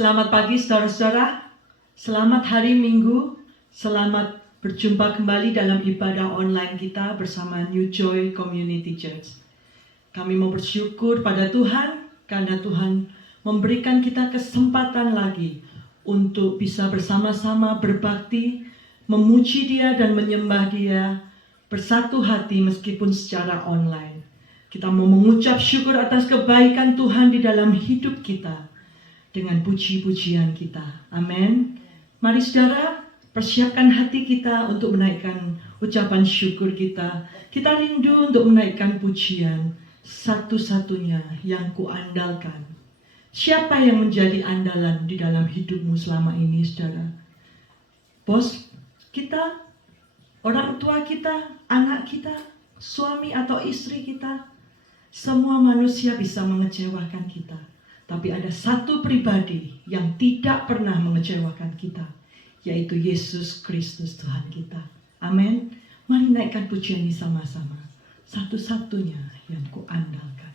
Selamat pagi saudara-saudara, selamat hari Minggu, selamat berjumpa kembali dalam ibadah online kita bersama New Joy Community Church. Kami mau bersyukur pada Tuhan karena Tuhan memberikan kita kesempatan lagi untuk bisa bersama-sama berbakti, memuji Dia dan menyembah Dia bersatu hati meskipun secara online. Kita mau mengucap syukur atas kebaikan Tuhan di dalam hidup kita dengan puji-pujian kita. Amin. Mari saudara, persiapkan hati kita untuk menaikkan ucapan syukur kita. Kita rindu untuk menaikkan pujian, satu-satunya yang kuandalkan. Siapa yang menjadi andalan di dalam hidupmu selama ini, saudara? Bos kita, orang tua kita, anak kita, suami atau istri kita. Semua manusia bisa mengecewakan kita. Tapi ada satu pribadi yang tidak pernah mengecewakan kita, yaitu Yesus Kristus Tuhan kita. Amin. Mari naikkan pujian ini sama-sama. Satu-satunya yang kuandalkan.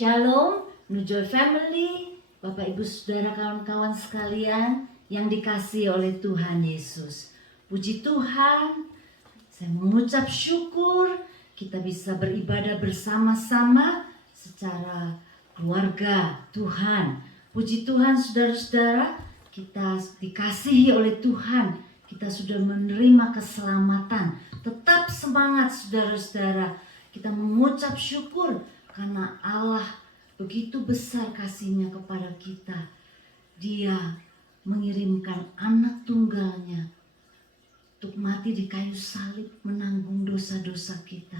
Shalom, New Joy Family, Bapak Ibu Saudara kawan-kawan sekalian yang dikasihi oleh Tuhan Yesus. Puji Tuhan, saya mengucap syukur kita bisa beribadah bersama-sama secara keluarga Tuhan. Puji Tuhan saudara-saudara, kita dikasihi oleh Tuhan. Kita sudah menerima keselamatan. Tetap semangat saudara-saudara. Kita mengucap syukur karena Allah begitu besar kasih-Nya kepada kita. Dia mengirimkan anak tunggalnya untuk mati di kayu salib menanggung dosa-dosa kita.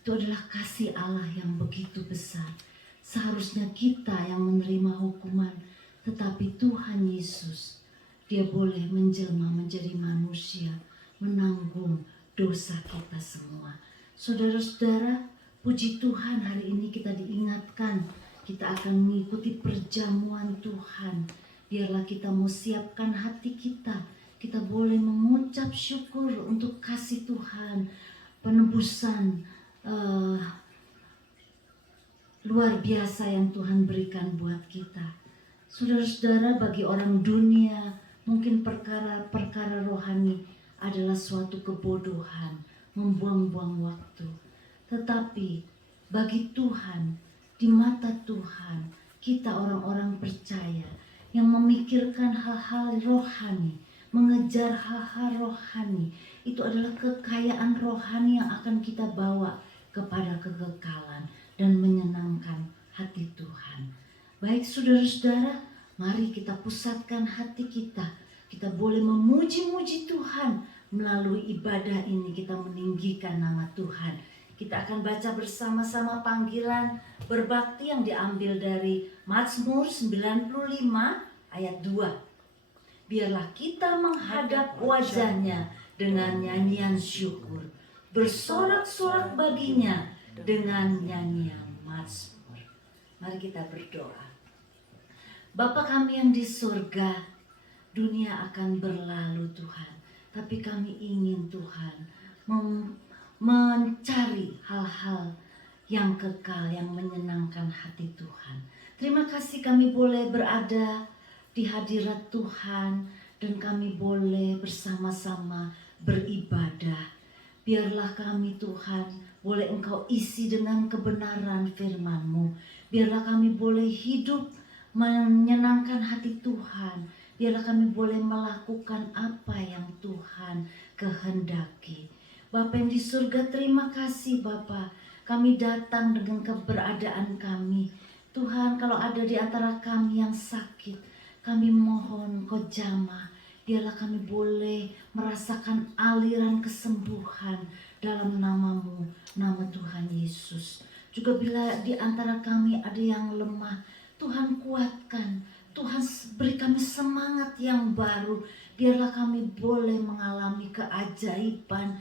Itu adalah kasih Allah yang begitu besar. Seharusnya kita yang menerima hukuman, tetapi Tuhan Yesus, Dia boleh menjelma menjadi manusia, menanggung dosa kita semua. Saudara-saudara, puji Tuhan, hari ini kita diingatkan, kita akan mengikuti perjamuan Tuhan. Biarlah kita mau siapkan hati kita. Kita boleh mengucap syukur untuk kasih Tuhan, penebusan luar biasa yang Tuhan berikan buat kita. Saudara-saudara, bagi orang dunia, mungkin perkara-perkara rohani adalah suatu kebodohan, membuang-buang waktu. Tetapi bagi Tuhan, di mata Tuhan, kita orang-orang percaya yang memikirkan hal-hal rohani, mengejar hal-hal rohani, itu adalah kekayaan rohani yang akan kita bawa kepada kekekalan dan menyenangkan hati Tuhan. Baik saudara-saudara, mari kita pusatkan hati kita. Kita boleh memuji-muji Tuhan melalui ibadah ini, kita meninggikan nama Tuhan. Kita akan baca bersama-sama panggilan berbakti yang diambil dari Mazmur 95 ayat 2. Biarlah kita menghadap wajah-Nya dengan nyanyian syukur, bersorak-sorak baginya dengan nyanyian mazmur. Mari kita berdoa. Bapa kami yang di surga, dunia akan berlalu Tuhan, tapi kami ingin Tuhan mencari hal-hal yang kekal, yang menyenangkan hati Tuhan. Terima kasih kami boleh berada di hadirat Tuhan dan kami boleh bersama-sama beribadah. Biarlah kami Tuhan boleh Engkau isi dengan kebenaran firman-Mu. Biarlah kami boleh hidup menyenangkan hati Tuhan. Biarlah kami boleh melakukan apa yang Tuhan kehendaki. Bapa yang di surga, terima kasih Bapa. Kami datang dengan keberadaan kami. Tuhan, kalau ada di antara kami yang sakit, kami mohon Kau jamah. Biarlah kami boleh merasakan aliran kesembuhan dalam nama-Mu, nama Tuhan Yesus. Juga bila di antara kami ada yang lemah, Tuhan kuatkan. Tuhan beri kami semangat yang baru. Biarlah kami boleh mengalami keajaiban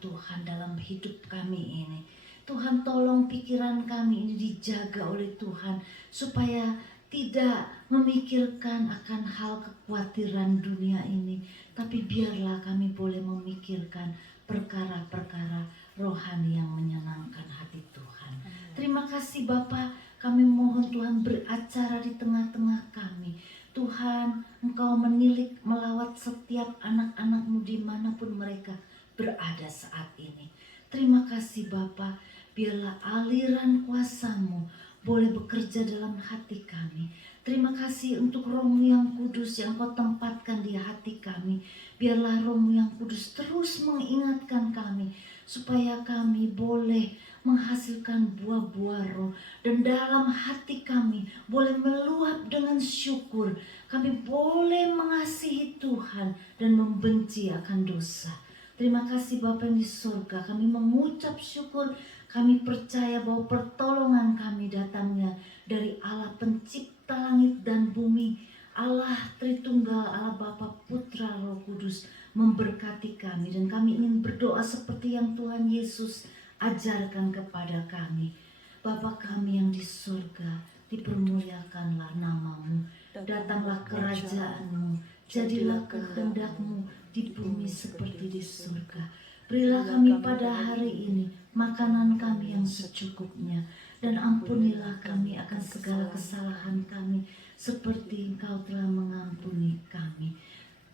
Tuhan dalam hidup kami ini. Tuhan, tolong pikiran kami ini dijaga oleh Tuhan, supaya tidak memikirkan akan hal kekhawatiran dunia ini, tapi biarlah kami boleh memikirkan perkara-perkara rohani yang menyenangkan hati Tuhan. Terima kasih Bapa, kami mohon Tuhan beracara di tengah-tengah kami. Tuhan, Engkau menilik melawat setiap anak-anak-Mu dimanapun mereka berada saat ini. Terima kasih Bapa, biarlah aliran kuasa-Mu boleh bekerja dalam hati kami. Terima kasih untuk Roh-Mu yang kudus yang Kau tempatkan di hati kami. Biarlah Roh-Mu yang kudus terus mengingatkan kami, supaya kami boleh menghasilkan buah-buah roh. Dan dalam hati kami boleh meluap dengan syukur. Kami boleh mengasihi Tuhan dan membenci akan dosa. Terima kasih Bapa yang di surga, kami mengucap syukur. Kami percaya bahwa pertolongan kami datangnya dari Allah pencipta langit dan bumi. Allah Tritunggal, Allah Bapa, Putra, Roh Kudus memberkati kami. Dan kami ingin berdoa seperti yang Tuhan Yesus ajarkan kepada kami. Bapa kami yang di surga, dipermuliakanlah nama-Mu. Datanglah kerajaan-Mu, jadilah kehendak-Mu di bumi seperti di surga. Berilah kami pada hari ini makanan kami yang secukupnya, dan ampunilah kami akan segala kesalahan kami, seperti Engkau telah mengampuni kami.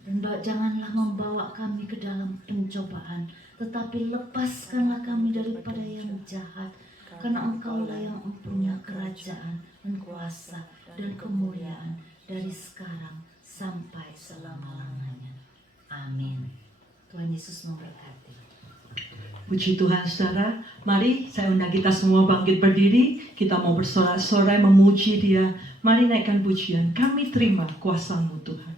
Dan janganlah membawa kami ke dalam pencobaan, tetapi lepaskanlah kami daripada yang jahat. Karena Engkaulah yang mempunyai kerajaan dan kuasa dan kemuliaan dari sekarang sampai selama-lamanya. Amin. Tuhan Yesus memberkati. Puji Tuhan saudara, mari saya undang kita semua bangkit berdiri. Kita mau bersorak-sorai memuji Dia. Mari naikkan pujian. Kami terima kuasa-Mu Tuhan.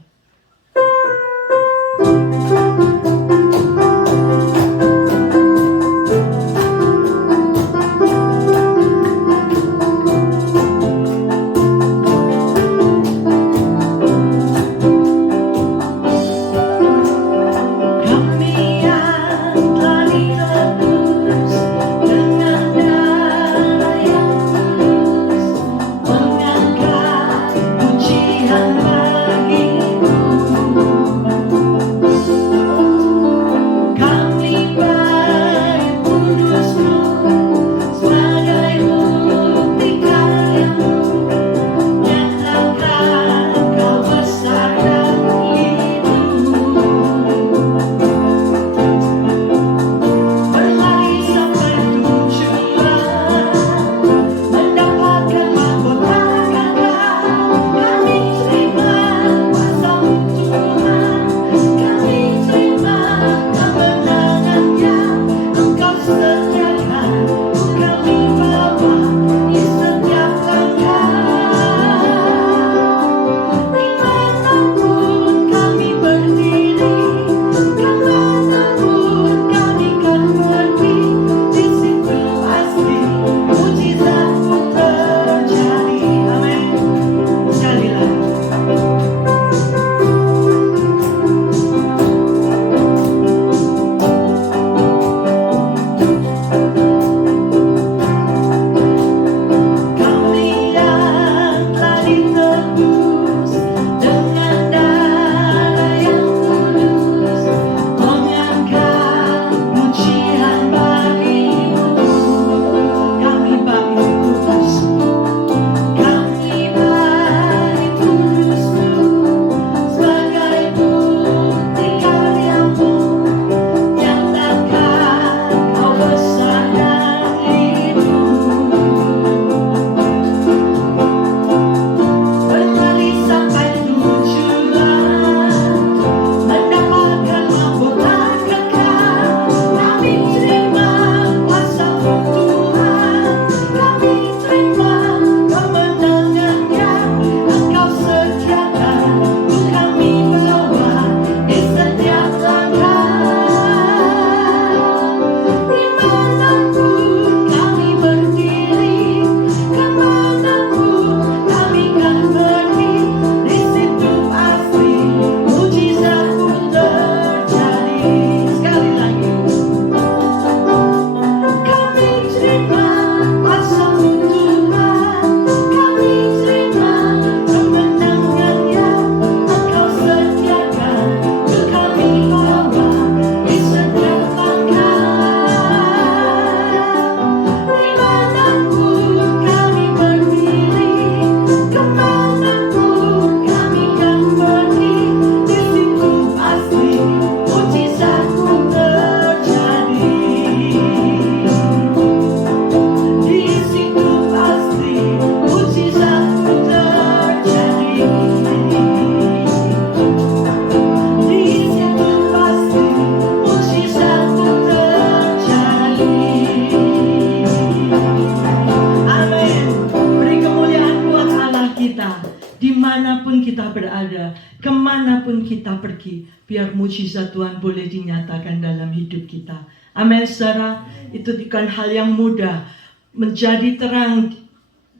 kemanapun kita pergi, biar mujizat Tuhan boleh dinyatakan dalam hidup kita. Amin, saudara. Itu bukan hal yang mudah. Menjadi terang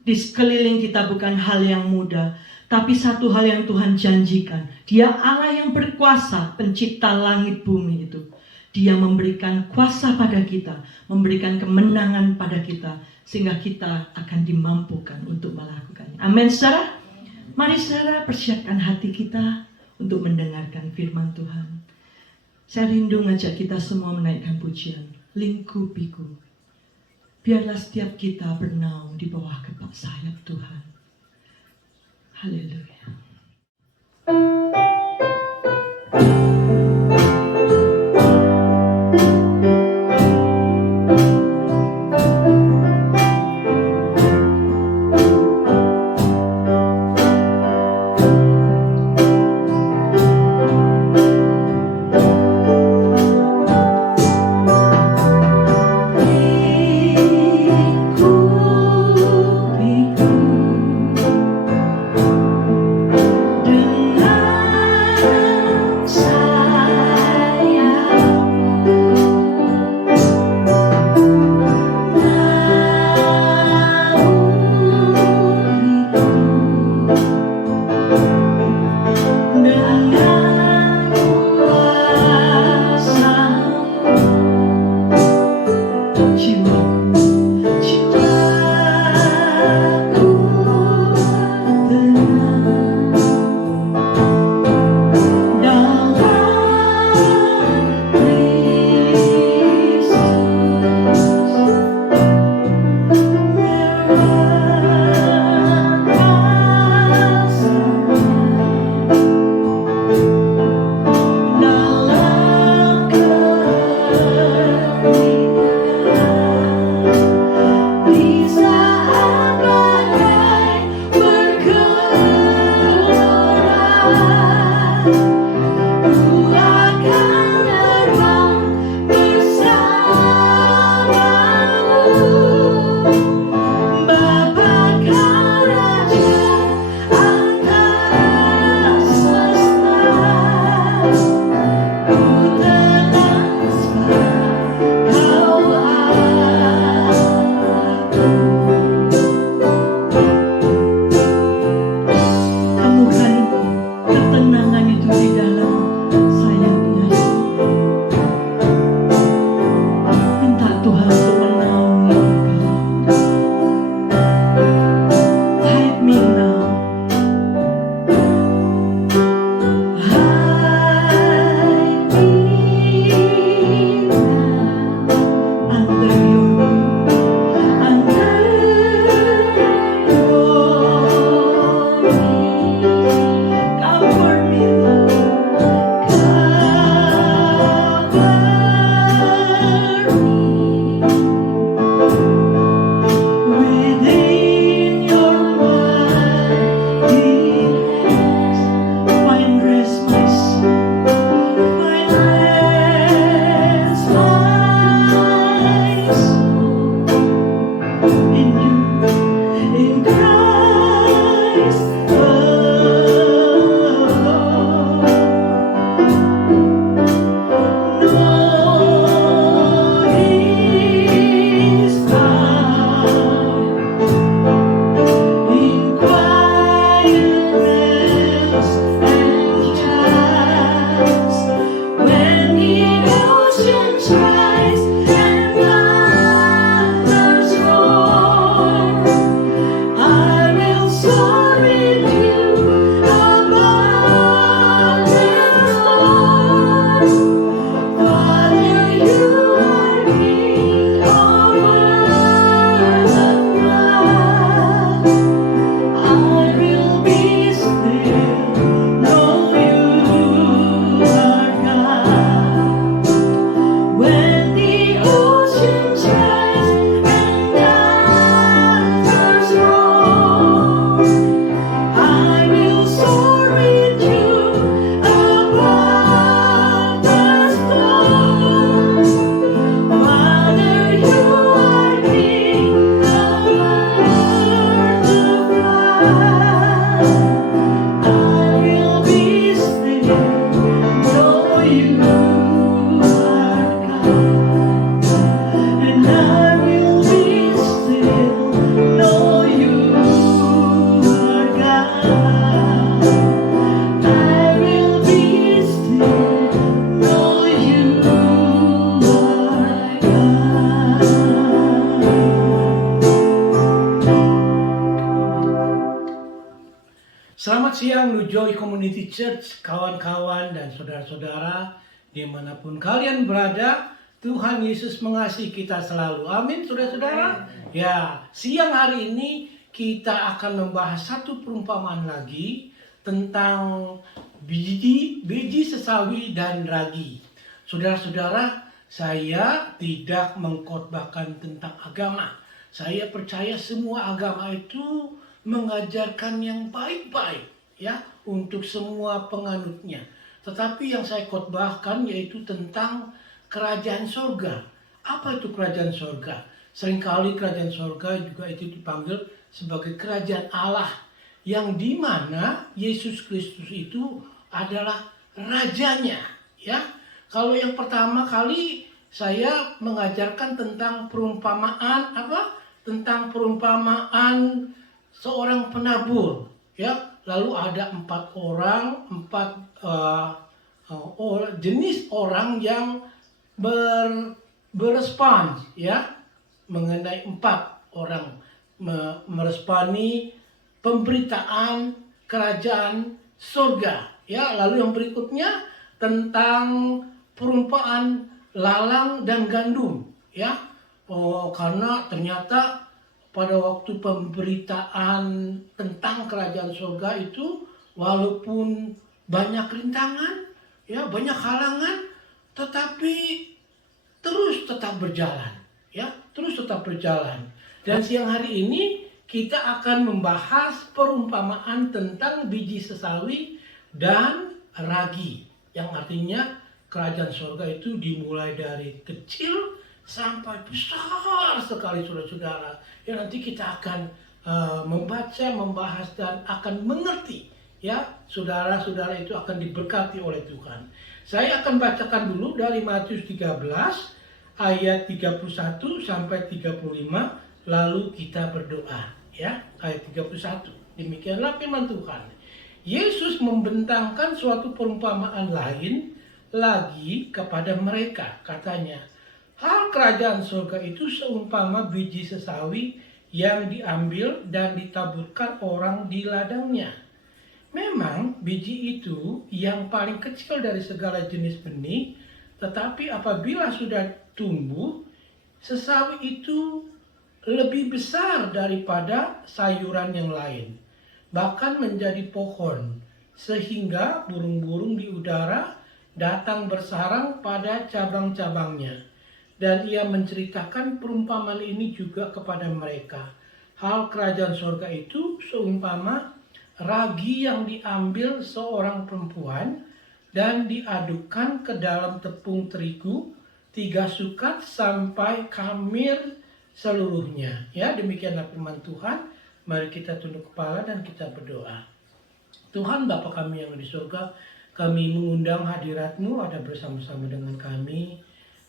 di sekeliling kita bukan hal yang mudah. Tapi satu hal yang Tuhan janjikan, Dia Allah yang berkuasa, pencipta langit bumi itu. Dia memberikan kuasa pada kita, memberikan kemenangan pada kita, sehingga kita akan dimampukan untuk melakukannya. Amin, saudara. Mari saudara persiapkan hati kita untuk mendengarkan firman Tuhan. Saya rindu ngajak kita semua menaikkan pujian. Lingkupiku, Biarlah setiap kita bernaung di bawah kepak sayap Tuhan. Haleluya. Selamat siang New Joy Community Church, kawan-kawan dan saudara-saudara dimanapun kalian berada. Tuhan Yesus mengasihi kita selalu. Amin, saudara-saudara. Ya, siang hari ini kita akan membahas satu perumpamaan lagi tentang biji sesawi dan ragi. Saudara-saudara, saya tidak mengkhotbahkan tentang agama. Saya percaya semua agama itu mengajarkan yang baik-baik ya untuk semua penganutnya. Tetapi yang saya khotbahkan yaitu tentang kerajaan sorga. Apa itu kerajaan sorga? Seringkali kerajaan sorga juga itu dipanggil sebagai kerajaan Allah, yang dimana Yesus Kristus itu adalah rajanya. Ya, kalau yang pertama kali saya mengajarkan tentang perumpamaan apa? Tentang perumpamaan seorang penabur. Ya, lalu ada empat jenis orang yang berespons ya mengenai empat orang meresponi pemberitaan kerajaan surga ya. Lalu yang berikutnya tentang perumpamaan lalang dan gandum ya. Karena ternyata pada waktu pemberitaan tentang kerajaan surga itu walaupun banyak rintangan ya, banyak halangan, tetapi terus tetap berjalan ya, terus tetap berjalan. Dan siang hari ini kita akan membahas perumpamaan tentang biji sesawi dan ragi, yang artinya kerajaan surga itu dimulai dari kecil sampai besar sekali, saudara-saudara. Ya, nanti kita akan membaca, membahas dan akan mengerti ya, saudara-saudara itu akan diberkati oleh Tuhan. Saya akan bacakan dulu dari Matius 13 ayat 31 sampai 35, lalu kita berdoa ya. Ayat 31. Demikianlah firman Tuhan. Yesus membentangkan suatu perumpamaan lain lagi kepada mereka. Katanya, hal kerajaan surga itu seumpama biji sesawi yang diambil dan ditaburkan orang di ladangnya. Memang biji itu yang paling kecil dari segala jenis benih, tetapi apabila sudah tumbuh, sesawi itu lebih besar daripada sayuran yang lain, bahkan menjadi pohon, sehingga burung-burung di udara datang bersarang pada cabang-cabangnya. Dan ia menceritakan perumpamaan ini juga kepada mereka. Hal kerajaan surga itu seumpama ragi yang diambil seorang perempuan dan diadukkan ke dalam tepung terigu 3 sukat sampai khamir seluruhnya. Ya, demikianlah firman Tuhan. Mari kita tunduk kepala dan kita berdoa. Tuhan Bapa kami yang di surga, kami mengundang hadirat-Mu ada bersama-sama dengan kami.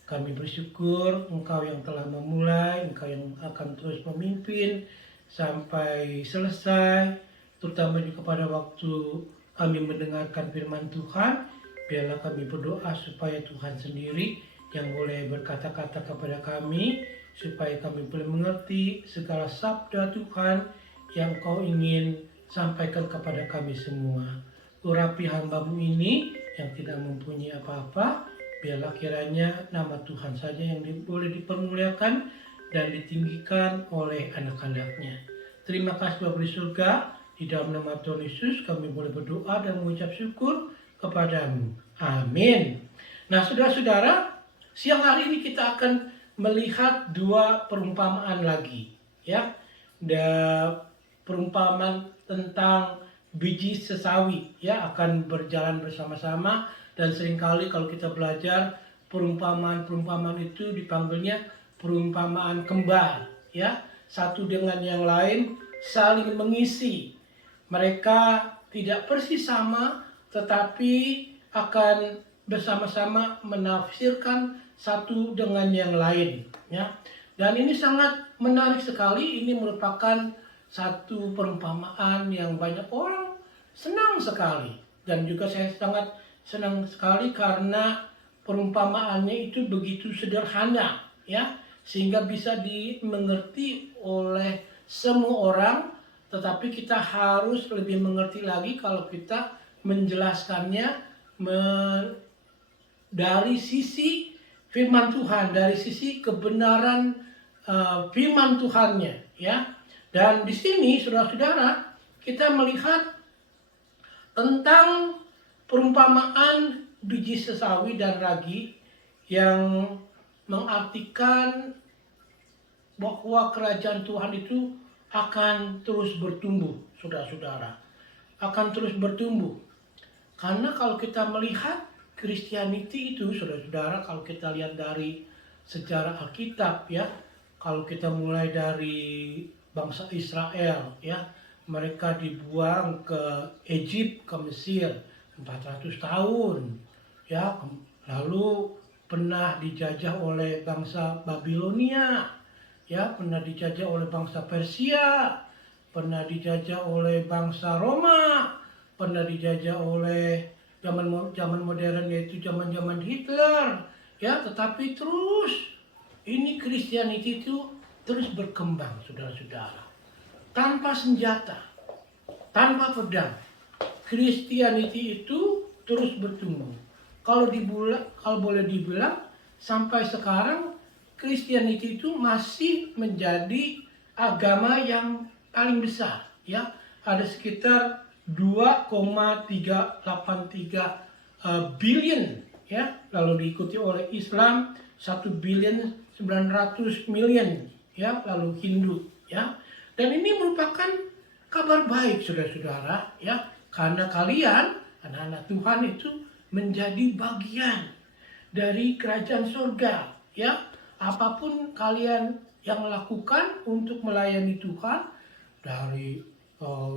Kami bersyukur Engkau yang telah memulai, Engkau yang akan terus memimpin sampai selesai. Terutama juga pada waktu kami mendengarkan firman Tuhan, biarlah kami berdoa supaya Tuhan sendiri yang boleh berkata-kata kepada kami, supaya kami boleh mengerti segala sabda Tuhan yang Kau ingin sampaikan kepada kami semua. Urapi hamba-Mu ini yang tidak mempunyai apa-apa, biarlah kiranya nama Tuhan saja yang boleh dipermuliakan dan ditinggikan oleh anak-anak-Nya. Terima kasih Bapa di surga. Di dalam nama Tuhan Yesus kami boleh berdoa dan mengucap syukur kepada-Mu. Amin. Nah, saudara-saudara, siang hari ini kita akan melihat 2 perumpamaan lagi. Ya, perumpamaan tentang biji sesawi ya, akan berjalan bersama-sama. Dan seringkali kalau kita belajar perumpamaan-perumpamaan itu dipanggilnya perumpamaan kembar ya. Satu dengan yang lain saling mengisi. Mereka tidak persis sama, tetapi akan bersama-sama menafsirkan satu dengan yang lain ya. Dan ini sangat menarik sekali. Ini merupakan satu perumpamaan yang banyak orang senang sekali. Dan juga saya sangat senang sekali karena perumpamaannya itu begitu sederhana ya, sehingga bisa dimengerti oleh semua orang. Tetapi kita harus lebih mengerti lagi kalau kita menjelaskannya dari sisi firman Tuhan, dari sisi kebenaran firman Tuhannya, ya. Dan di sini saudara-saudara, kita melihat tentang perumpamaan biji sesawi dan ragi yang mengartikan bahwa kerajaan Tuhan itu akan terus bertumbuh, saudara-saudara. Akan terus bertumbuh. Karena kalau kita melihat Christianity itu, saudara-saudara, kalau kita lihat dari sejarah Alkitab, ya, kalau kita mulai dari bangsa Israel, ya, mereka dibuang ke Egypt, ke Mesir 400 tahun, ya, lalu pernah dijajah oleh bangsa Babilonia, ya, pernah dijajah oleh bangsa Persia, pernah dijajah oleh bangsa Roma, pernah dijajah oleh zaman modern, yaitu zaman Hitler, ya. Tetapi terus ini Christianity itu terus berkembang, saudara-saudara, tanpa senjata, tanpa pedang. Christianity itu terus bertumbuh. Kalau boleh dibilang sampai sekarang Christianity itu masih menjadi agama yang paling besar, ya. Ada sekitar 2,383 billion, ya, lalu diikuti oleh Islam 1,900 billion, ya, lalu Hindu, ya. Dan ini merupakan kabar baik, saudara-saudara, ya, karena kalian anak-anak Tuhan itu menjadi bagian dari kerajaan surga, ya. Apapun kalian yang lakukan untuk melayani Tuhan, dari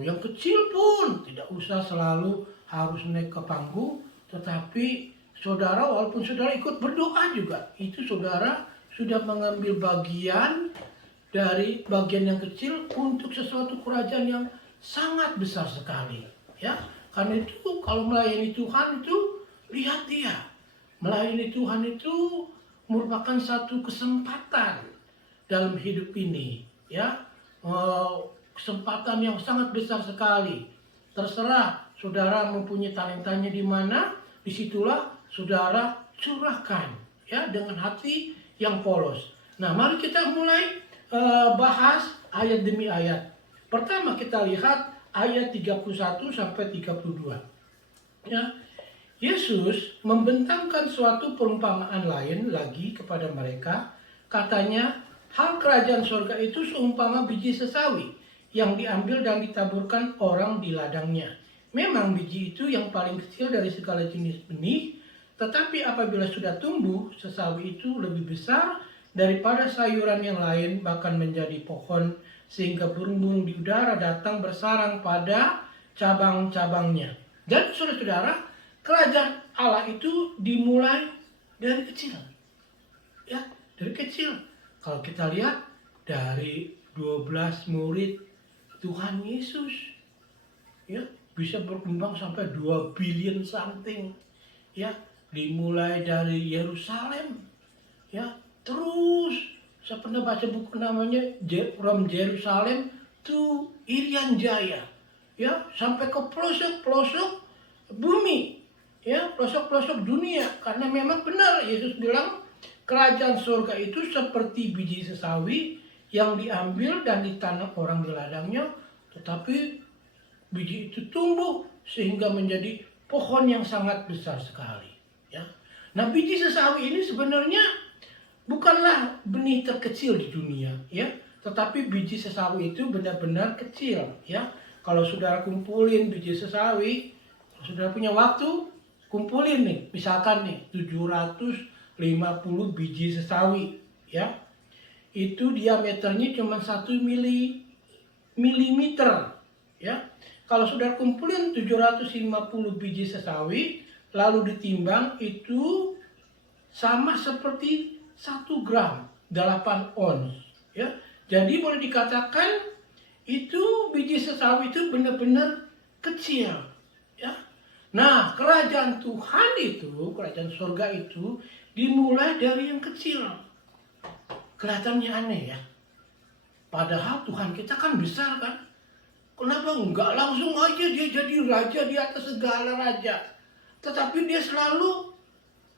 yang kecil pun tidak usah selalu harus naik ke panggung, tetapi saudara, walaupun saudara ikut berdoa juga, itu saudara sudah mengambil bagian dari bagian yang kecil untuk sesuatu kerajaan yang sangat besar sekali, ya. Karena itu kalau melayani Tuhan itu, lihat dia, melayani Tuhan itu merupakan satu kesempatan dalam hidup ini, ya. Kesempatan yang sangat besar sekali. Terserah saudara mempunyai talentanya di mana, disitulah saudara curahkan, ya, dengan hati yang polos. Nah, mari kita mulai bahas ayat demi ayat. Pertama kita lihat ayat 31 sampai 32. Ya. Yesus membentangkan suatu perumpamaan lain lagi kepada mereka. Katanya, hal kerajaan surga itu seumpama biji sesawi yang diambil dan ditaburkan orang di ladangnya. Memang biji itu yang paling kecil dari segala jenis benih, tetapi apabila sudah tumbuh, sesawi itu lebih besar daripada sayuran yang lain, bahkan menjadi pohon, sehingga burung-burung di udara datang bersarang pada cabang-cabangnya. Dan saudara-saudara, kerajaan Allah itu dimulai dari kecil, ya, dari kecil. Kalau kita lihat dari 12 murid Tuhan Yesus, ya, bisa berkembang sampai 2 billion something, ya, dimulai dari Yerusalem, ya, terus saya pernah baca buku namanya From Jerusalem to Irian Jaya, ya, sampai ke pelosok-pelosok bumi, ya, pelosok-pelosok dunia. Karena memang benar Yesus bilang kerajaan surga itu seperti biji sesawi yang diambil dan ditanam orang di ladangnya, tetapi biji itu tumbuh sehingga menjadi pohon yang sangat besar sekali, ya. Nah, biji sesawi ini sebenarnya bukanlah benih terkecil di dunia, ya, tetapi biji sesawi itu benar-benar kecil, ya. Kalau saudara kumpulin biji sesawi, saudara punya waktu, kumpulin nih, misalkan nih 750 biji sesawi, ya. Itu diameternya cuma 1 milimeter, ya. Kalau saudara kumpulin 750 biji sesawi lalu ditimbang, itu sama seperti 1 gram 8 ons, ya. Jadi boleh dikatakan itu biji sesawi itu benar-benar kecil, ya. Nah, kerajaan Tuhan itu, kerajaan surga itu dimulai dari yang kecil. Kelihatannya aneh, ya. Padahal Tuhan kita kan besar, kan. Kenapa enggak langsung aja dia jadi raja di atas segala raja? Tetapi dia selalu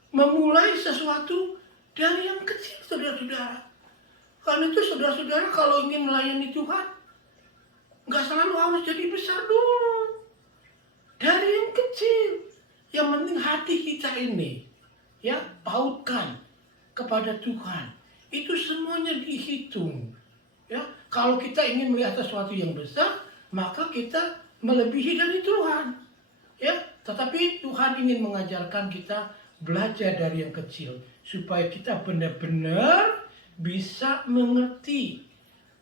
memulai sesuatu Dari yang kecil, saudara-saudara. Karena itu saudara-saudara kalau ingin melayani Tuhan, nggak selalu harus jadi besar dulu. Dari yang kecil. Yang penting hati kita ini, ya, pautkan kepada Tuhan. Itu semuanya dihitung. Ya, kalau kita ingin melihat sesuatu yang besar, maka kita melebihi dari Tuhan. Ya, tetapi Tuhan ingin mengajarkan kita belajar dari yang kecil supaya kita benar-benar bisa mengerti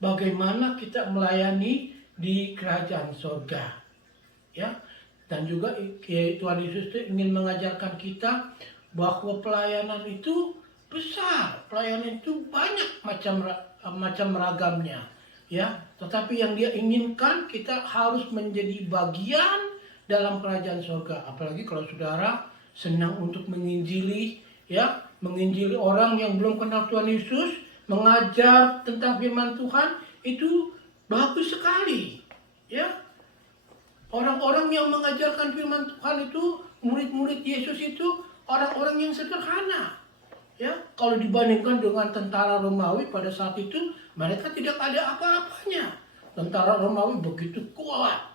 bagaimana kita melayani di kerajaan surga. Ya, dan juga Tuhan Yesus itu ingin mengajarkan kita bahwa pelayanan itu besar, pelayanan itu banyak macam ragamnya, ya. Tetapi yang Dia inginkan kita harus menjadi bagian dalam kerajaan surga. Apalagi kalau saudara senang untuk menginjili, ya, menginjili orang yang belum kenal Tuhan Yesus, mengajar tentang firman Tuhan, itu bagus sekali, ya. Orang-orang yang mengajarkan firman Tuhan itu, murid-murid Yesus itu orang-orang yang sederhana. Ya, kalau dibandingkan dengan tentara Romawi pada saat itu, mereka tidak ada apa-apanya. Tentara Romawi begitu kuat,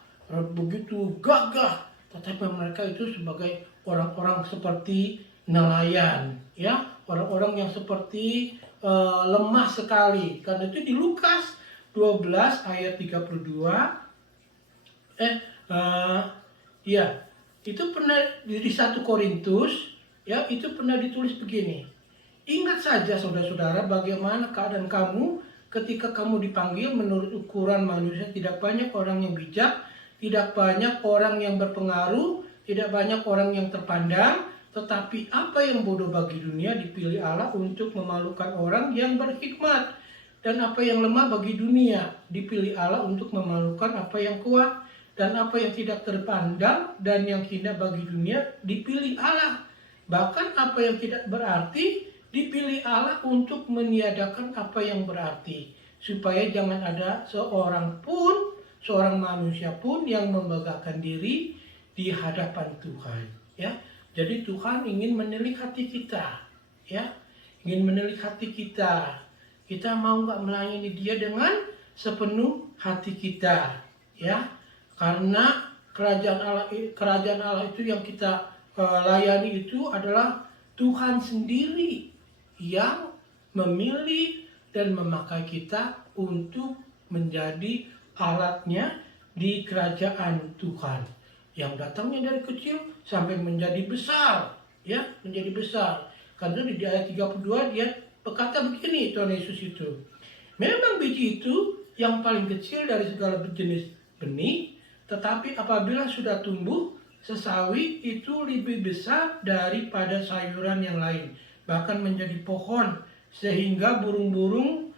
begitu gagah, tetapi mereka itu sebagai orang-orang seperti nelayan, ya, orang-orang yang seperti lemah sekali. Karena itu di Lukas 12 ayat 32, ya, itu pernah di 1 Korintus, ya, itu pernah ditulis begini. Ingat saja saudara-saudara bagaimana keadaan kamu ketika kamu dipanggil menurut ukuran manusia. Tidak banyak orang yang bijak, tidak banyak orang yang berpengaruh, tidak banyak orang yang terpandang, tetapi apa yang bodoh bagi dunia dipilih Allah untuk memalukan orang yang berhikmat, dan apa yang lemah bagi dunia dipilih Allah untuk memalukan apa yang kuat, dan apa yang tidak terpandang dan yang hina bagi dunia dipilih Allah. Bahkan apa yang tidak berarti dipilih Allah untuk meniadakan apa yang berarti, supaya jangan ada seorang manusia pun yang membanggakan diri di hadapan Tuhan. Ya, jadi Tuhan ingin menilik hati kita, ya, ingin menilik hati kita. Kita mau nggak melayani Dia dengan sepenuh hati kita, ya, karena kerajaan Allah itu yang kita layani itu adalah Tuhan sendiri yang memilih dan memakai kita untuk menjadi alatnya di kerajaan Tuhan, yang datangnya dari kecil sampai menjadi besar, ya, menjadi besar. Karena di ayat 32 Dia berkata begini, Tuhan Yesus itu, memang biji itu yang paling kecil dari segala jenis benih, tetapi apabila sudah tumbuh sesawi itu lebih besar daripada sayuran yang lain, bahkan menjadi pohon, sehingga burung-burung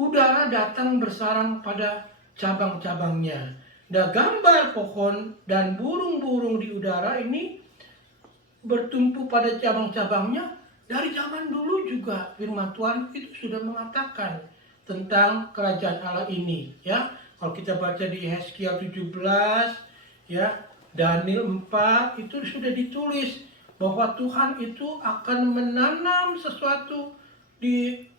udara datang bersarang pada cabang-cabangnya. Nah, gambar pohon dan burung-burung di udara ini bertumpu pada cabang-cabangnya. Dari zaman dulu juga firman Tuhan itu sudah mengatakan tentang kerajaan Allah ini, ya. Kalau kita baca di Yeskiel 17, ya, Daniel 4, itu sudah ditulis bahwa Tuhan itu akan menanam sesuatu di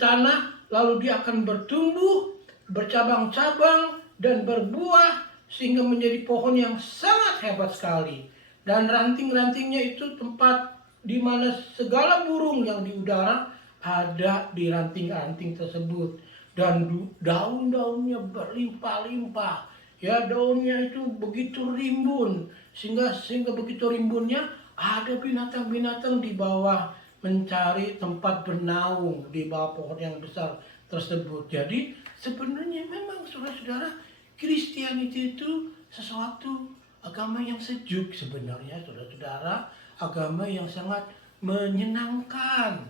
tanah, lalu Dia akan bertumbuh, bercabang-cabang dan berbuah sehingga menjadi pohon yang sangat hebat sekali. Dan ranting-rantingnya itu tempat di mana segala burung yang di udara ada di ranting-ranting tersebut, dan daun-daunnya berlimpah-limpah. Ya, daunnya itu begitu rimbun, sehingga begitu rimbunnya ada binatang-binatang di bawah mencari tempat bernaung di bawah pohon yang besar tersebut. Jadi sebenarnya memang saudara-saudara, Kristianiti itu sesuatu agama yang sejuk sebenarnya, saudara-saudara, agama yang sangat menyenangkan,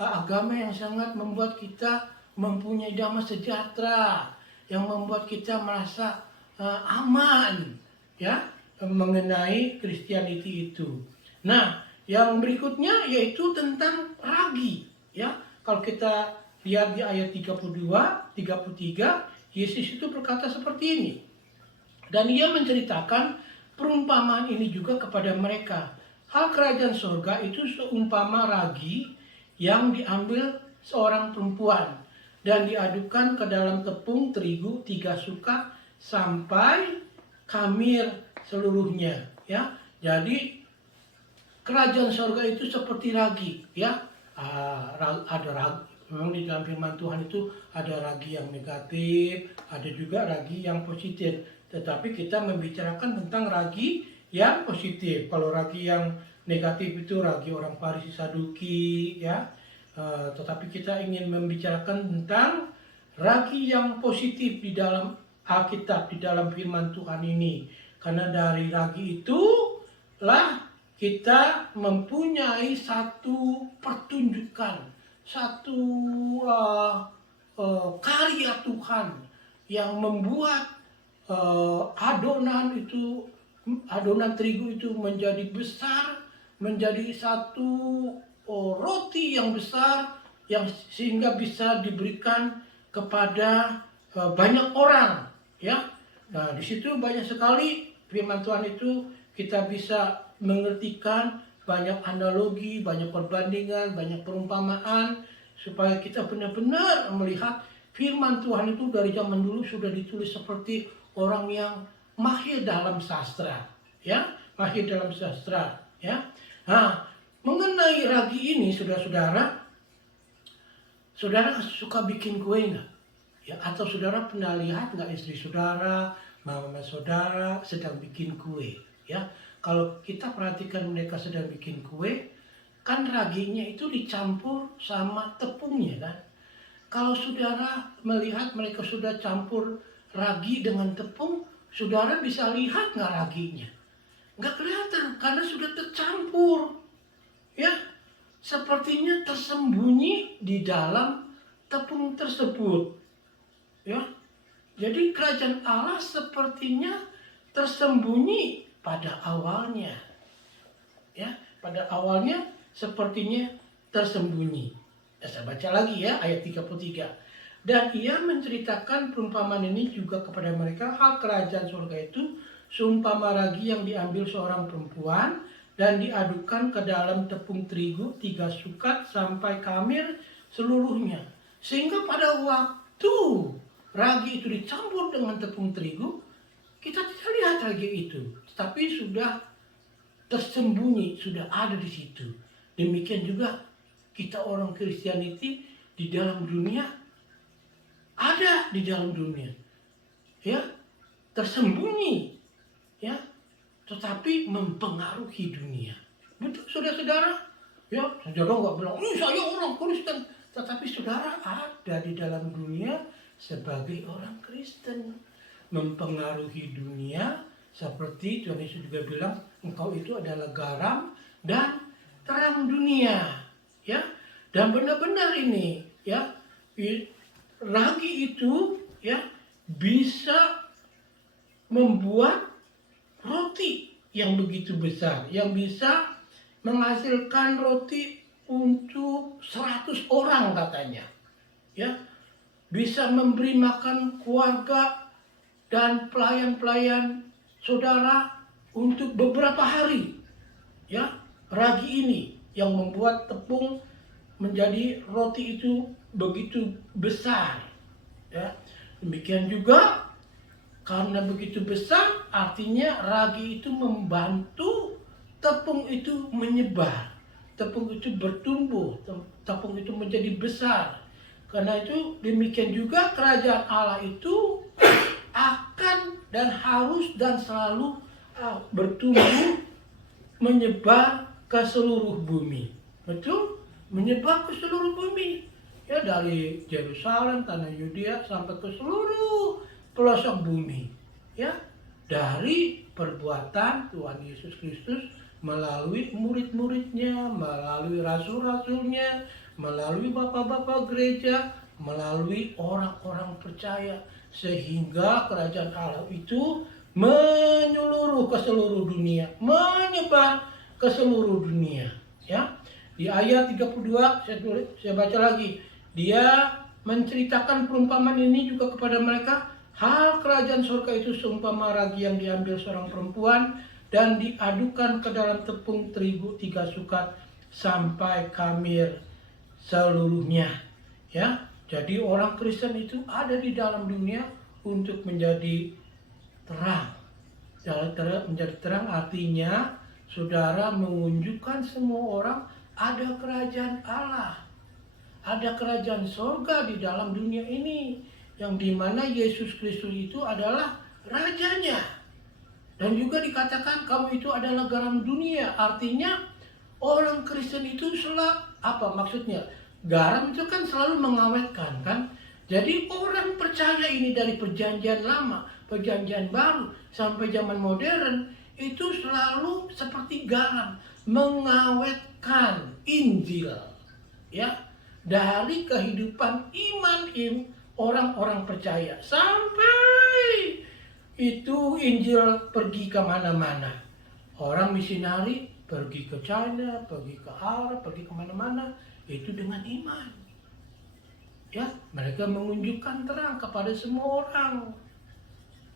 agama yang sangat membuat kita mempunyai damai sejahtera, yang membuat kita merasa aman, ya, mengenai Kristianiti itu. Nah, yang berikutnya yaitu tentang ragi, ya. Kalau kita lihat di ayat 32, 33, Yesus itu berkata seperti ini. Dan Ia menceritakan perumpamaan ini juga kepada mereka. Hal kerajaan surga itu seumpama ragi yang diambil seorang perempuan dan diadukkan ke dalam tepung terigu 3 sukat sampai khamir seluruhnya, ya. Jadi kerajaan surga itu seperti ragi, ya. Ada ragi, memang di dalam firman Tuhan itu ada ragi yang negatif, ada juga ragi yang positif. Tetapi kita membicarakan tentang ragi yang positif. Kalau ragi yang negatif itu ragi orang Farisi Saduki, ya. Tetapi kita ingin membicarakan tentang ragi yang positif di dalam Alkitab, di dalam firman Tuhan ini. Karena dari ragi itulah kita mempunyai satu pertunjukan, satu karya Tuhan yang membuat adonan terigu itu menjadi besar, menjadi satu roti yang besar yang sehingga bisa diberikan kepada banyak orang, ya. Nah, di situ banyak sekali firman Tuhan itu kita bisa mengertikan banyak analogi, banyak perbandingan, banyak perumpamaan supaya kita benar-benar melihat firman Tuhan itu dari zaman dulu sudah ditulis seperti orang yang mahir dalam sastra, ya, mahir dalam sastra, ya. Nah, mengenai ragi ini, saudara-saudara suka bikin kue nggak? Ya, atau saudara pernah lihat nggak istri saudara, mama saudara sedang bikin kue, ya? Kalau kita perhatikan mereka sedang bikin kue, kan raginya itu dicampur sama tepungnya, kan? Kalau saudara melihat mereka sudah campur ragi dengan tepung, saudara bisa lihat nggak raginya? Nggak kelihatan karena sudah tercampur, ya. Sepertinya tersembunyi di dalam tepung tersebut, ya. Jadi kerajaan Allah sepertinya tersembunyi pada awalnya, ya. Pada awalnya sepertinya tersembunyi. Saya baca lagi ya ayat 33. Dan ia menceritakan perumpamaan ini juga kepada mereka, hal kerajaan surga itu seumpama ragi yang diambil seorang perempuan dan diadukkan ke dalam tepung terigu 3 sukat sampai khamir seluruhnya. Sehingga pada waktu ragi itu dicampur dengan tepung terigu, kita tidak lihat ragi itu, tetapi sudah tersembunyi, sudah ada di situ. Demikian juga kita orang Kristianiti di dalam dunia, ada di dalam dunia, ya, tersembunyi, ya, tetapi mempengaruhi dunia. Betul, saudara-saudara? Ya, saudara nggak bilang, saya orang Kristen, tetapi saudara ada di dalam dunia sebagai orang Kristen, mempengaruhi dunia. Seperti Tuhan Yesus juga bilang, engkau itu adalah garam dan terang dunia, ya. Dan benar-benar ini, ya, ragi itu, ya, bisa membuat roti yang begitu besar, yang bisa menghasilkan roti untuk 100 orang katanya, ya. Bisa memberi makan keluarga dan pelayan-pelayan saudara untuk beberapa hari, ya. Ragi ini yang membuat tepung menjadi roti itu begitu besar, ya. Demikian juga karena begitu besar, artinya ragi itu membantu tepung itu menyebar, tepung itu bertumbuh, tepung itu menjadi besar. Karena itu demikian juga kerajaan Allah itu akan dan harus dan selalu bertumbuh, menyebar ke seluruh bumi. Betul? Menyebar ke seluruh bumi. Ya, dari Yerusalem, tanah Yudea sampai ke seluruh pelosok bumi. Ya, dari perbuatan Tuhan Yesus Kristus melalui murid-muridnya, melalui rasul-rasulnya, melalui bapak-bapak gereja, melalui orang-orang percaya, sehingga kerajaan Allah itu menyeluruh ke seluruh dunia, menyebar ke seluruh dunia, ya. Di ayat 32 saya baca lagi. Dia menceritakan perumpamaan ini juga kepada mereka, hal kerajaan surga itu seumpama ragi yang diambil seorang perempuan dan diadukan ke dalam tepung terigu 3 sukat sampai khamir seluruhnya. Ya, jadi orang Kristen itu ada di dalam dunia untuk menjadi terang. Menjadi terang artinya saudara menunjukkan semua orang ada kerajaan Allah, ada kerajaan sorga di dalam dunia ini, yang dimana Yesus Kristus itu adalah rajanya. Dan juga dikatakan kamu itu adalah garam dunia, artinya orang Kristen itu selalu, apa maksudnya? Garam itu kan selalu mengawetkan kan. Jadi orang percaya ini dari perjanjian lama, perjanjian baru, sampai zaman modern, itu selalu seperti garam, mengawetkan Injil. Ya, dari kehidupan iman orang-orang percaya, sampai itu Injil pergi ke mana-mana. Orang misionari pergi ke China, pergi ke Arab, pergi ke mana-mana, itu dengan iman. Ya, mereka menunjukkan terang kepada semua orang.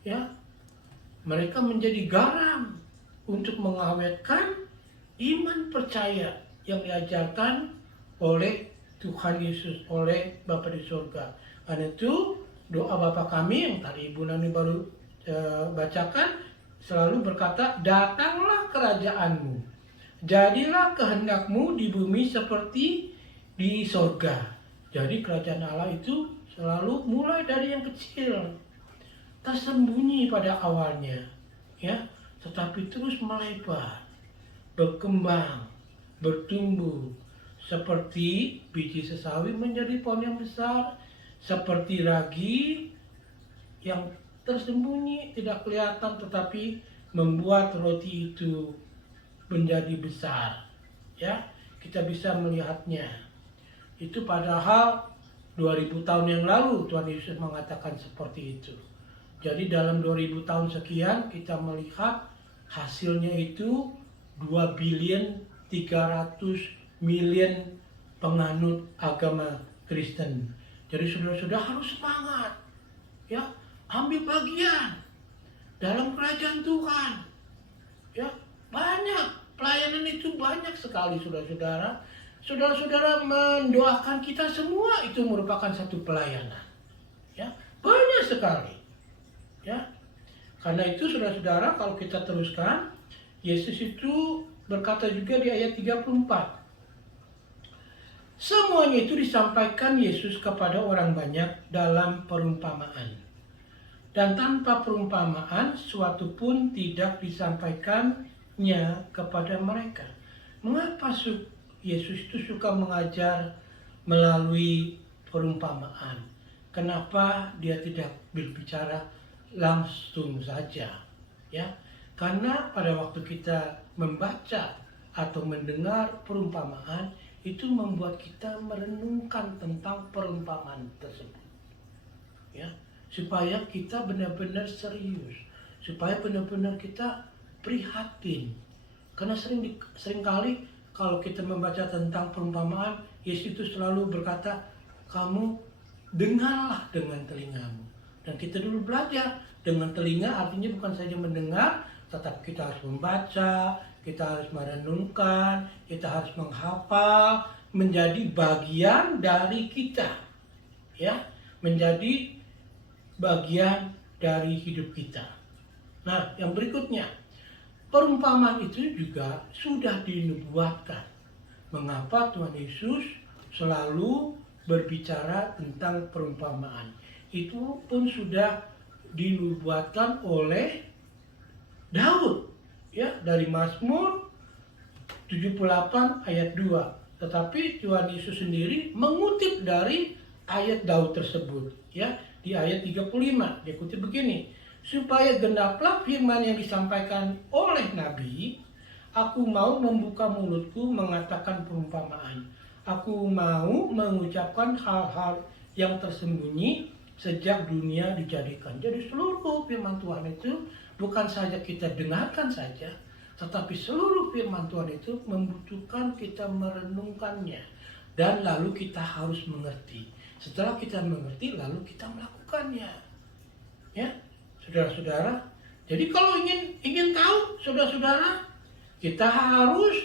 Ya, mereka menjadi garam untuk mengawetkan iman percaya yang diajarkan oleh Tuhan Yesus, oleh Bapa di surga. Karena itu doa Bapa kami yang tadi Ibu Nani baru bacakan selalu berkata, datanglah kerajaanmu, jadilah kehendakmu di bumi seperti di sorga. Jadi kerajaan Allah itu selalu mulai dari yang kecil, tersembunyi pada awalnya, ya, tetapi terus melebar, berkembang, bertumbuh, seperti biji sesawi menjadi pohon yang besar, seperti ragi yang tersembunyi tidak kelihatan tetapi membuat roti itu menjadi besar. Ya, kita bisa melihatnya. Itu padahal 2000 tahun yang lalu Tuhan Yesus mengatakan seperti itu. Jadi dalam 2000 tahun sekian kita melihat hasilnya itu 2 billion 300 million penganut agama Kristen. Jadi saudara-saudara harus semangat, ya, ambil bagian dalam kerajaan Tuhan. Ya, banyak pelayanan itu banyak sekali saudara-saudara. Saudara-saudara mendoakan kita semua itu merupakan satu pelayanan. Ya, banyak sekali. Ya. Karena itu saudara-saudara kalau kita teruskan, Yesus itu berkata juga di ayat 34. Semuanya itu disampaikan Yesus kepada orang banyak dalam perumpamaan. Dan tanpa perumpamaan, suatu pun tidak disampaikannya kepada mereka. Mengapa Yesus itu suka mengajar melalui perumpamaan? Kenapa dia tidak berbicara langsung saja? Ya, karena pada waktu kita membaca atau mendengar perumpamaan, itu membuat kita merenungkan tentang perumpamaan tersebut. Ya, supaya kita benar-benar serius, supaya benar-benar kita prihatin. Karena seringkali kalau kita membaca tentang perumpamaan, Yesus itu selalu berkata, kamu dengarlah dengan telingamu. Dan kita dulu belajar dengan telinga artinya bukan saja mendengar, tetapi kita harus membaca, kita harus merenungkan, kita harus menghafal, menjadi bagian dari kita. Ya, menjadi bagian dari hidup kita. Nah, yang berikutnya, perumpamaan itu juga sudah dinubuatkan. Mengapa Tuhan Yesus selalu berbicara tentang perumpamaan? Itu pun sudah dinubuatkan oleh Daud. Ya, dari Mazmur 78 ayat 2. Tetapi Tuhan Yesus sendiri mengutip dari ayat Daud tersebut. Ya, di ayat 35 dia kutip begini, supaya genaplah firman yang disampaikan oleh Nabi, aku mau membuka mulutku mengatakan perumpamaan. Aku mau mengucapkan hal-hal yang tersembunyi sejak dunia dijadikan. Jadi seluruh firman Tuhan itu bukan saja kita dengarkan saja, tetapi seluruh firman Tuhan itu membutuhkan kita merenungkannya. Dan lalu kita harus mengerti. Setelah kita mengerti, lalu kita melakukannya. Ya, saudara-saudara, Jadi kalau ingin tahu, saudara-saudara, kita harus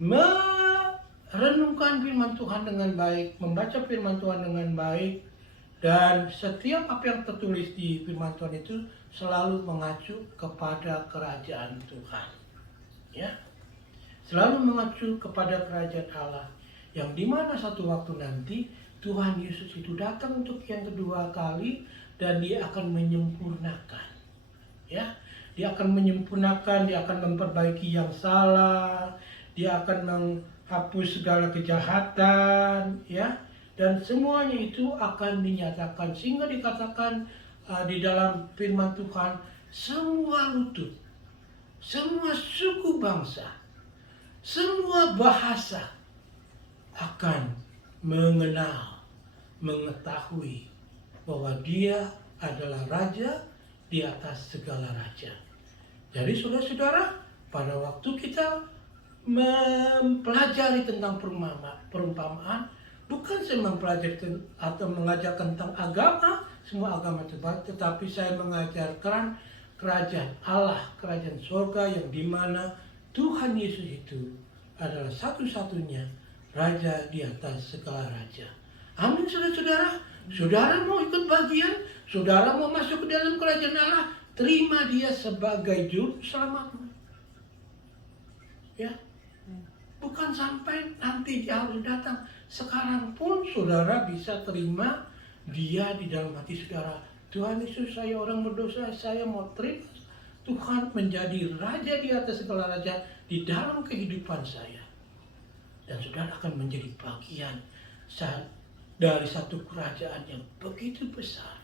merenungkan firman Tuhan dengan baik, membaca firman Tuhan dengan baik, dan setiap apa yang tertulis di firman Tuhan itu selalu mengacu kepada kerajaan Tuhan. Ya, selalu mengacu kepada kerajaan Allah, yang dimana satu waktu nanti Tuhan Yesus itu datang untuk yang kedua kali, dan Dia akan menyempurnakan. Ya, Dia akan menyempurnakan, Dia akan memperbaiki yang salah, Dia akan menghapus segala kejahatan, ya, dan semuanya itu akan dinyatakan, sehingga dikatakan di dalam firman Tuhan, semua lutut, semua suku bangsa, semua bahasa akan mengenal, mengetahui bahwa Dia adalah Raja di atas segala raja. Jadi saudara-saudara, pada waktu kita mempelajari tentang perumpamaan, bukan saya mempelajari atau mengajarkan tentang agama, semua agama terbaik, tetapi saya mengajarkan kerajaan Allah, kerajaan surga, yang dimana Tuhan Yesus itu adalah satu-satunya Raja di atas segala raja. Amin, saudara-saudara. Saudara mau ikut bagian, saudara mau masuk ke dalam kerajaan Allah, terima Dia sebagai juru selamatmu. Ya, bukan sampai nanti Dia harus datang. Sekarang pun saudara bisa terima Dia di dalam hati saudara. Tuhan Yesus, saya orang berdosa, saya mau terima Tuhan menjadi Raja di atas segala raja di dalam kehidupan saya. Dan saudara akan menjadi bagian dari satu kerajaan yang begitu besar,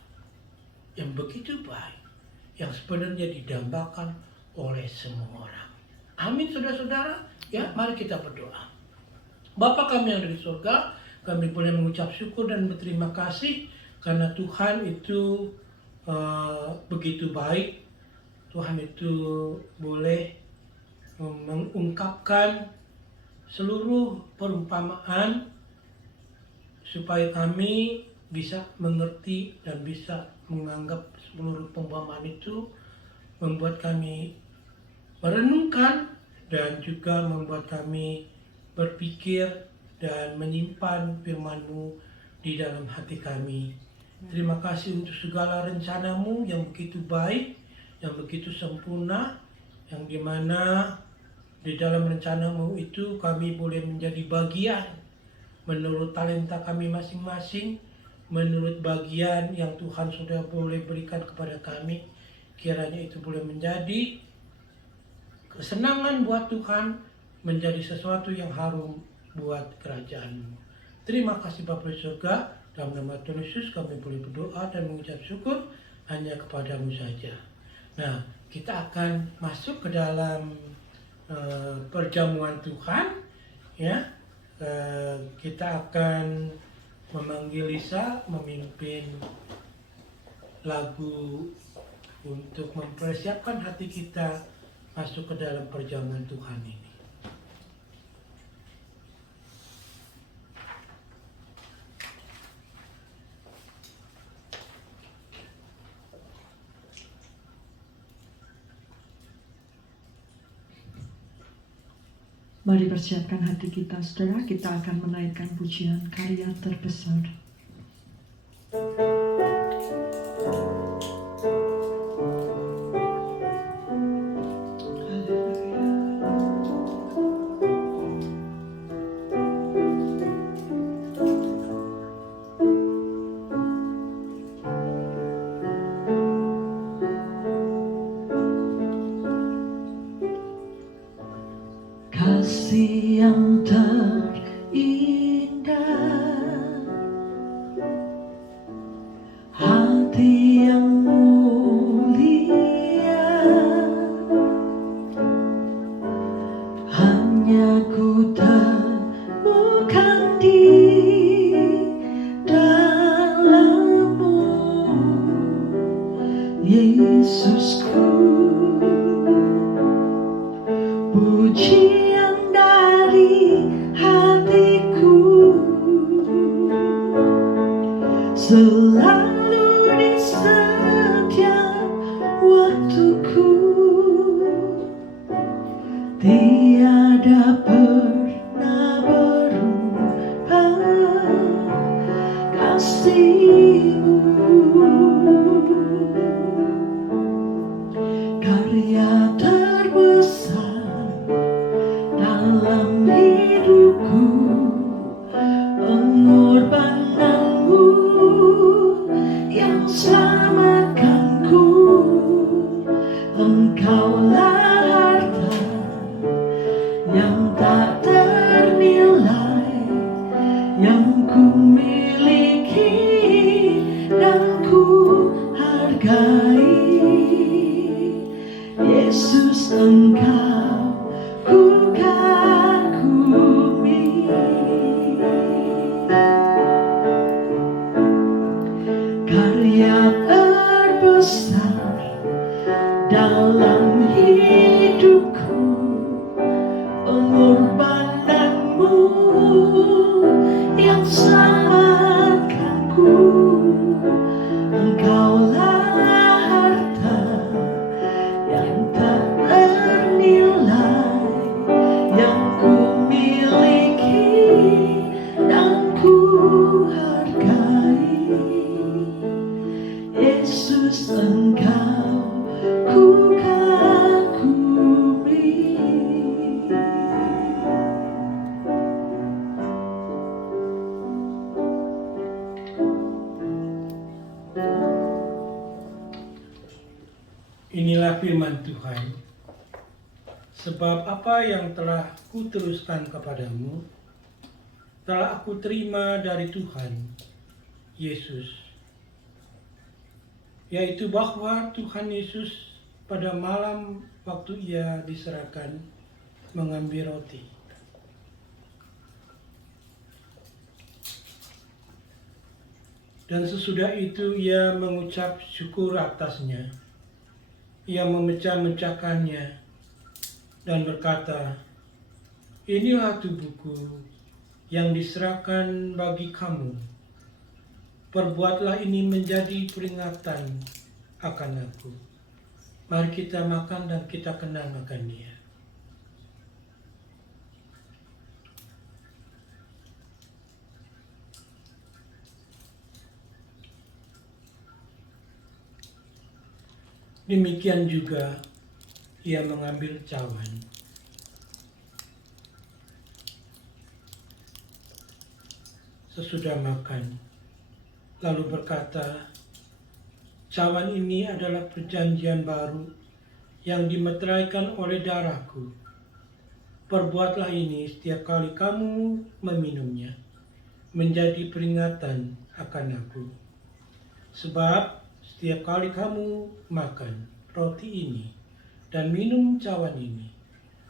yang begitu baik, yang sebenarnya didambakan oleh semua orang. Amin, saudara-saudara. Ya, mari kita berdoa. Bapa kami yang ada di surga, kami boleh mengucap syukur dan berterima kasih karena Tuhan itu begitu baik. Tuhan itu boleh mengungkapkan seluruh perumpamaan supaya kami bisa mengerti dan bisa menganggap seluruh perumpamaan itu membuat kami merenungkan dan juga membuat kami berpikir dan menyimpan firman-Mu di dalam hati kami. Terima kasih untuk segala rencana-Mu yang begitu baik, yang begitu sempurna, yang dimana di dalam rencana-Mu itu kami boleh menjadi bagian menurut talenta kami masing-masing, menurut bagian yang Tuhan sudah boleh berikan kepada kami. Kiranya itu boleh menjadi kesenangan buat Tuhan, menjadi sesuatu yang harum buat kerajaan-Mu. Terima kasih Bapa di surga, dalam nama Tuhan Yesus kami boleh berdoa dan mengucap syukur hanya kepada-Mu saja. Nah, kita akan masuk ke dalam perjamuan Tuhan, ya. Kita akan memanggil Lisa memimpin lagu untuk mempersiapkan hati kita masuk ke dalam perjamuan Tuhan ini. Mari persiapkan hati kita, saudara. Kita akan menaikkan pujian karya terbesar. Kasih yang terindah, hati yang mulia, hanya ku temukan di dalam-Mu, Yesusku. Pujian dari hatiku selalu di setiap waktuku. kasih-Mu, karya terbesar dalam hidupku, pengorbananmu yang selamatkanku. Engkaulah harta yang tak ternilai, yang ku miliki dan ku hargai. Yesus, Engkau ku kagumi. Karya terbesar dalam hidupku, pengorbananmu yang selamatkanku. Engkaulah harta yang tak ternilai, yang ku miliki dan ku hargai. Yesus, Engkau ku kagumi. Inilah firman Tuhan. Sebab apa yang telah kuteruskan kepadamu, telah aku terima dari Tuhan Yesus, yaitu bahwa Tuhan Yesus pada malam waktu ia diserahkan mengambil roti. Dan sesudah itu ia mengucap syukur atasnya. Ia memecah-mecahkannya dan berkata, "Inilah tubuhku yang diserahkan bagi kamu. Perbuatlah ini menjadi peringatan akan aku." Mari kita makan dan kita kenang akan Dia. Demikian juga ia mengambil cawan. Sesudah makan, lalu berkata, "Cawan ini adalah perjanjian baru yang dimeteraikan oleh darahku. Perbuatlah ini setiap kali kamu meminumnya, menjadi peringatan akan aku. Sebab setiap kali kamu makan roti ini dan minum cawan ini,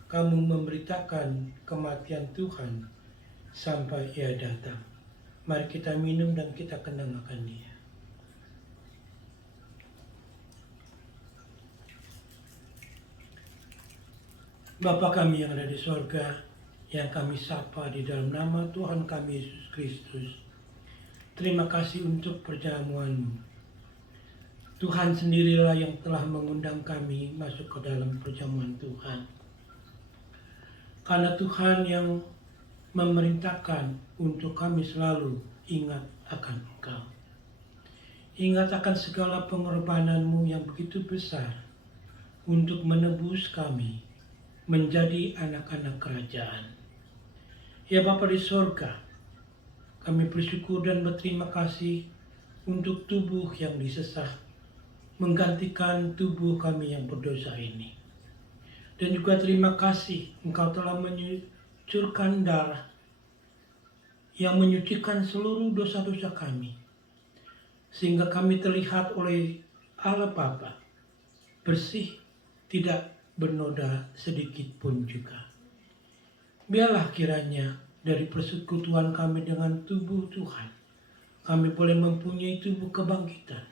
kamu memberitakan kematian Tuhan sampai Ia datang." Mari kita minum dan kita kenang akan Dia. Bapa kami yang ada di sorga, yang kami sapa di dalam nama Tuhan kami Yesus Kristus, terima kasih untuk perjamuan-Mu. Tuhan sendirilah yang telah mengundang kami masuk ke dalam perjamuan Tuhan. Karena Tuhan yang memerintahkan untuk kami selalu ingat akan Engkau. Ingat akan segala pengorbanan-Mu yang begitu besar untuk menebus kami menjadi anak-anak kerajaan. Ya Bapa di sorga, kami bersyukur dan berterima kasih untuk tubuh yang disesah, menggantikan tubuh kami yang berdosa ini. Dan juga terima kasih Engkau telah menyucurkan darah yang menyucikan seluruh dosa-dosa kami, sehingga kami terlihat oleh Allah Bapa bersih, tidak bernoda sedikit pun juga. Biarlah kiranya dari persekutuan kami dengan tubuh Tuhan, kami boleh mempunyai tubuh kebangkitan,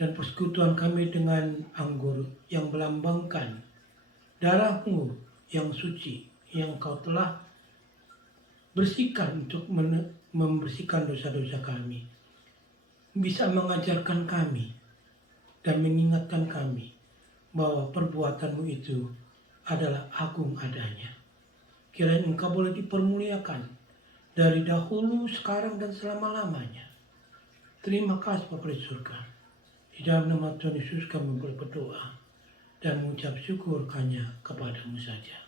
dan persekutuan kami dengan anggur yang melambangkan darah-Mu yang suci, yang Kau telah bersihkan untuk membersihkan dosa-dosa kami, bisa mengajarkan kami dan mengingatkan kami bahwa perbuatan-Mu itu adalah agung adanya. Kiranya Engkau boleh dipermuliakan dari dahulu, sekarang, dan selama-lamanya. Terima kasih Bapa di surga. Di dalam nama Tuhan Yesus kami boleh berdoa dan mengucap syukur hanya kepadamu saja.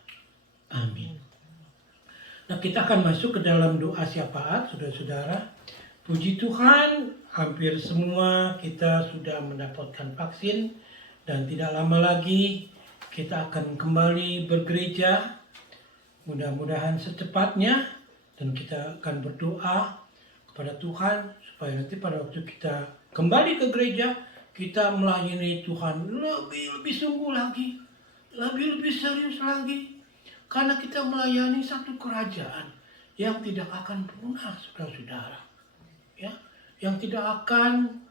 Amin. Nah, kita akan masuk ke dalam doa syafaat, saudara-saudara. Puji Tuhan, hampir semua kita sudah mendapatkan vaksin dan tidak lama lagi kita akan kembali bergereja. Mudah-mudahan secepatnya, dan kita akan berdoa kepada Tuhan supaya nanti pada waktu kita kembali ke gereja, kita melayani Tuhan lebih sungguh lagi, lebih serius lagi. Karena kita melayani satu kerajaan yang tidak akan punah, saudara-saudara. Ya, yang tidak akan,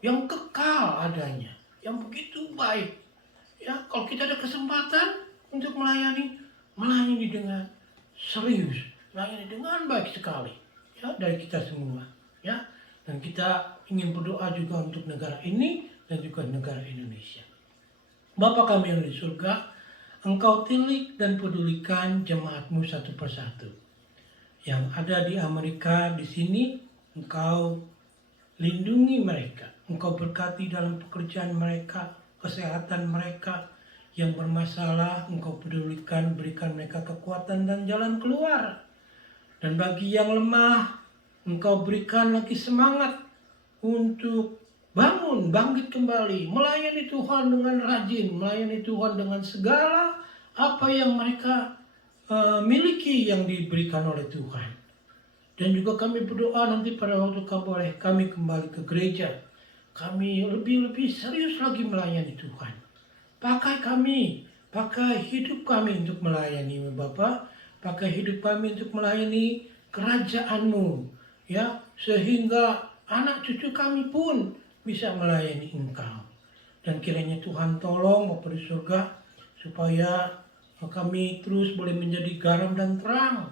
yang kekal adanya, yang begitu baik. Ya, kalau kita ada kesempatan untuk melayani dengan serius, melayani dengan baik sekali. Ya, dari kita semua. Ya, dan kita ingin berdoa juga untuk negara ini dan juga negara Indonesia. Bapa kami yang di surga, Engkau tilik dan pedulikan jemaat-Mu satu persatu. Yang ada di Amerika di sini, Engkau lindungi mereka. Engkau berkati dalam pekerjaan mereka, kesehatan mereka. Yang bermasalah, Engkau pedulikan, berikan mereka kekuatan dan jalan keluar. Dan bagi yang lemah, Engkau berikan lagi semangat untuk bangun, bangkit kembali, melayani Tuhan dengan rajin, melayani Tuhan dengan segala apa yang mereka miliki yang diberikan oleh Tuhan. Dan juga kami berdoa nanti pada waktu kami kembali ke gereja, kami lebih serius lagi melayani Tuhan. Pakai kami, pakai hidup kami untuk melayani Bapa, pakai hidup kami untuk melayani kerajaan-Mu, ya, sehingga anak cucu kami pun bisa melayani Engkau. Dan kiranya Tuhan tolong Bapa di surga, supaya kami terus boleh menjadi garam dan terang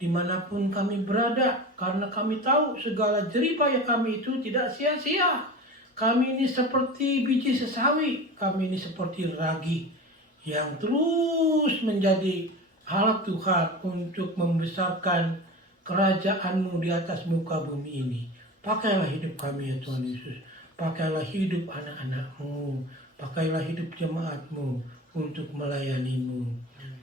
dimanapun kami berada, karena kami tahu segala jerih payah kami itu tidak sia-sia. Kami ini seperti biji sesawi, kami ini seperti ragi yang terus menjadi alat Tuhan untuk membesarkan kerajaan-Mu di atas muka bumi ini. Pakailah hidup kami ya Tuhan Yesus, pakailah hidup anak-anak-Mu, pakailah hidup jemaat-Mu untuk melayani-Mu.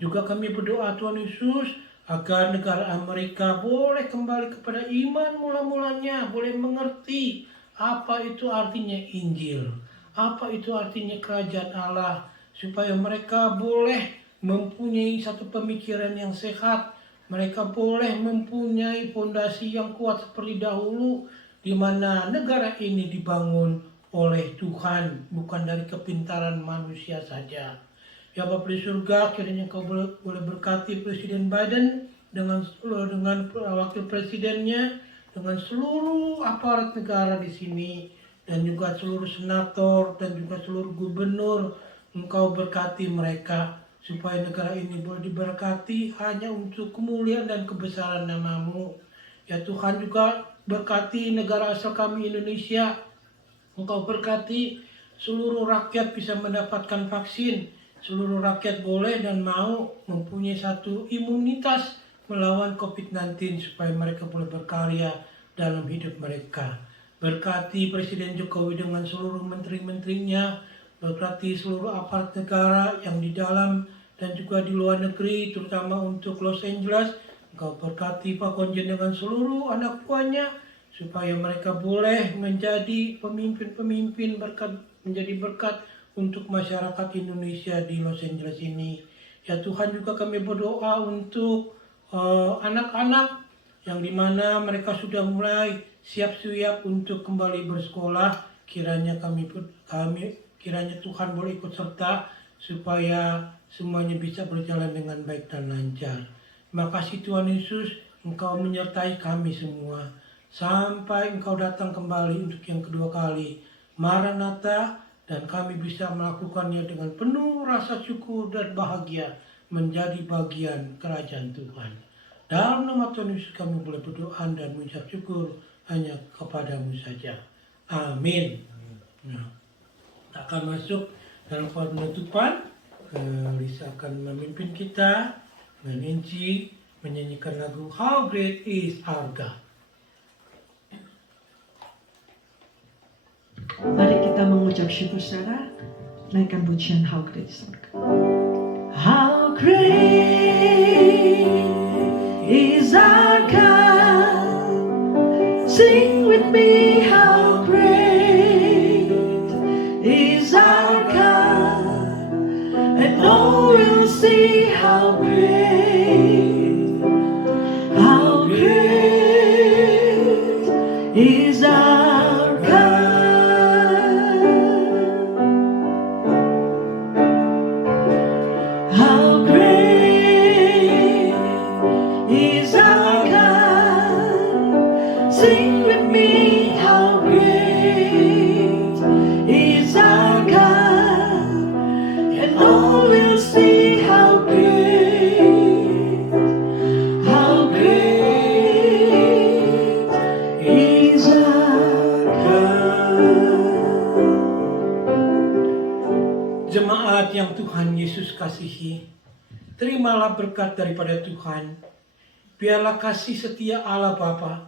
Juga kami berdoa Tuhan Yesus agar negara Amerika boleh kembali kepada iman mula-mulanya, boleh mengerti apa itu artinya Injil, apa itu artinya kerajaan Allah, supaya mereka boleh mempunyai satu pemikiran yang sehat, mereka boleh mempunyai fondasi yang kuat seperti dahulu, di mana negara ini dibangun oleh Tuhan, bukan dari kepintaran manusia saja. Ya Bapa di surga, kiranya Engkau boleh berkati Presiden Biden dengan wakil presidennya, dengan seluruh aparat negara di sini, dan juga seluruh senator dan juga seluruh gubernur. Engkau berkati mereka supaya negara ini boleh diberkati hanya untuk kemuliaan dan kebesaran nama-Mu. Ya Tuhan, juga berkati negara asal kami Indonesia. Engkau berkati seluruh rakyat bisa mendapatkan vaksin. Seluruh rakyat boleh dan mau mempunyai satu imunitas melawan COVID-19 supaya mereka boleh berkarya dalam hidup mereka. Berkati Presiden Jokowi dengan seluruh menteri-menterinya, berkati seluruh aparat negara yang di dalam dan juga di luar negeri, terutama untuk Los Angeles. Engkau berkati Pak Konjen dengan seluruh anak buahnya, supaya mereka boleh menjadi pemimpin-pemimpin menjadi berkat untuk masyarakat Indonesia di Los Angeles ini. Ya Tuhan, juga kami berdoa untuk anak-anak yang dimana mereka sudah mulai siap-siap untuk kembali bersekolah. Kiranya kiranya Tuhan boleh ikut serta supaya semuanya bisa berjalan dengan baik dan lancar. Terima kasih Tuhan Yesus, Engkau menyertai kami semua sampai Engkau datang kembali untuk yang kedua kali. Maranatha, dan kami bisa melakukannya dengan penuh rasa syukur dan bahagia menjadi bagian kerajaan Tuhan. Dalam nama Tuhan Yesus kami boleh berdoa dan mengucap syukur hanya kepadamu saja. Amin. Nah, akan masuk dalam penutupan. Lisa akan memimpin kita dengan Injil menyanyikan lagu How Great Is Our God. Mari kita mengucap syukur secara naikkan pujian How Great Is Our God. How great is our God. Sing with me, how great is our God. And all will see how great is our God. How great is our God. Sing with me, how great is our God. And all will see how great is our God. Jemaat yang Tuhan Yesus kasihi, terimalah berkat daripada Tuhan. Biarlah kasih setia Allah Bapa,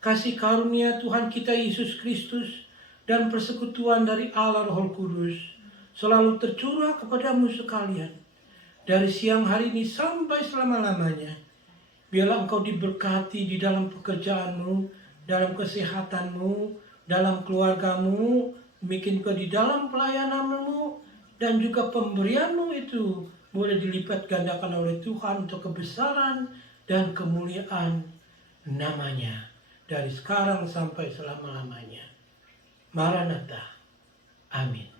kasih karunia Tuhan kita Yesus Kristus, dan persekutuan dari Allah Roh Kudus selalu tercurah kepadamu sekalian, dari siang hari ini sampai selama-lamanya. Biarlah engkau diberkati di dalam pekerjaanmu, dalam kesehatanmu, dalam keluargamu, demikian juga di dalam pelayananmu, dan juga pemberianmu itu boleh dilipat gandakan oleh Tuhan untuk kebesaran dan kemuliaan namanya dari sekarang sampai selama-lamanya. Maranatha. Amin.